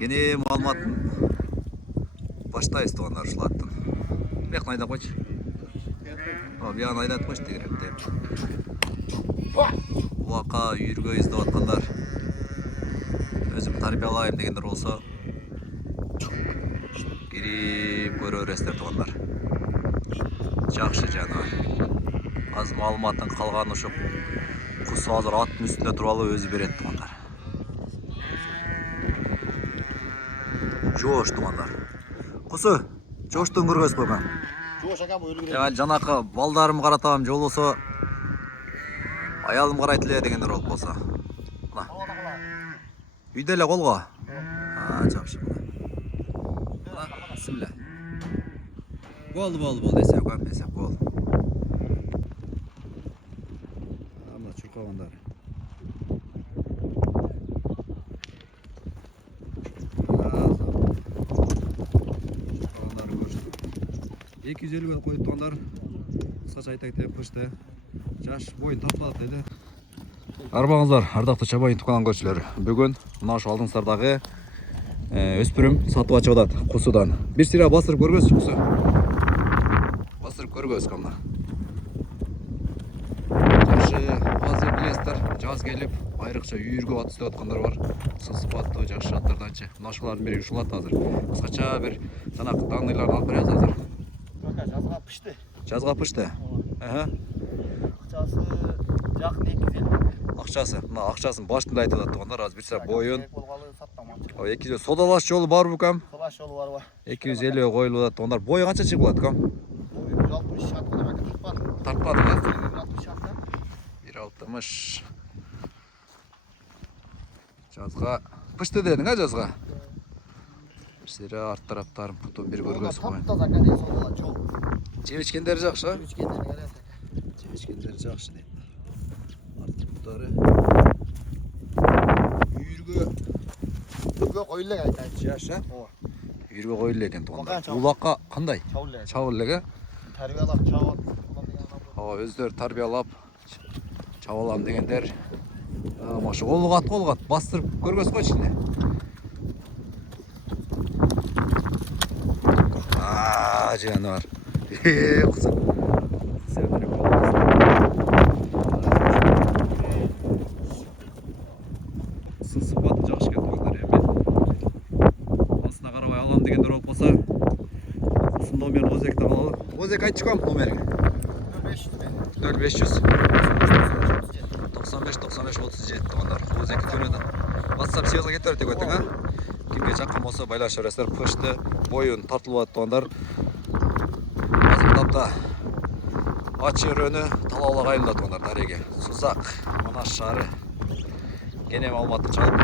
Gene malumatın baştayız tuğanlar uşulattın. Bek ayda koç. Bir an ayda koç degirek deyip. Uaka yürgü izlep atkanlar. Özüm tarbiyalayım degenler olsa girip göröresler tuğanlar. Жақшы жануар. Az malumatın kalganı şu kuş hazır attın üstünde turalı özü berет tuğanlar. Жош туғандар. Құсы, жоштың көргөз болған. Жош ака бұл өлгірек. Жанақы балдарым қаратам, жол болса аялым қарайтылы дегендер болып болса. Үйделі қолға? Жақшы. Бісміллә. Бол, есеп қам, есеп бол. Амна чұрқағандар. 250 қойып туғандар. Қысқаша айтайық деп қышты. Жаш бойын тартылады деді. Арбаңыздар, ардақты чабайын тұққан көршілер. Бүгін мына шу алдыңыздардағы өспірім сатып ачып атады құсыдан. Bir сыра басырып көргөз құсы. Басырып көргөз қамна. Жақшы, азыр білесіздер, жаз келіп, айрықша үйіргі ат үстеп атқандар бар. Сыспатты, жақшы аттарданшы. Мына шулардың бері ұшылады азыр. Қысқаша бір жанақ даныйларын алып береміз азыр. Жазға пішті. Жазға пішті? Ақшасы жақын 250. Ақшасы? Мына ақшасын башында айтып жатыр туғандар, аз бірсе бойын. 200 содалаш жолы бар бұкам? Содалаш жолы бар ба. 250 қойылып жатыр туғандар. Бойы қанша шығып болады кам? Бойы 160 шатқаны тартпады. Тартпады ма? 160 шатқа. 160. Жазға пішті дедің а жазға? Сері арт тараптарын пұтын бір көргөз қойын. Таптаз ака дейін содала жол. Жебешкендері жақшы? Жебешкендері қарайық ака. Жебешкендері жақшы дейді. Арт пұттары. Үйірге қойылық айтайын. Жашы? Үйірге қойылық екен туғандар. Улаққа Улаққа қандай? Чауылық. Чауылығы? Тарбиялап чауыл. Өздері тарбиялап чауылам дегендер. Машы олғат бастырып көргөз қой ішінде. Жануар. Құсым. Сәмірі сыпаты жақшы кен туғандар емен. Басына қарабай алам дегендер болып болса, құсын номерін Озекті қалалы. Озек айтшы қам номеріңі? 0500 95-35-37 туғандар. Озекті көреді. WhatsApp сиязға кетер тек өттің, а? Кімге жақын болса байлар шөресілер пышты, бойын тартылып аты туғандар. Азыр тапта ачы өрөні талаулы қайылда туғандар дареге. Сузақ, манаш шары. Гене малматын чалып.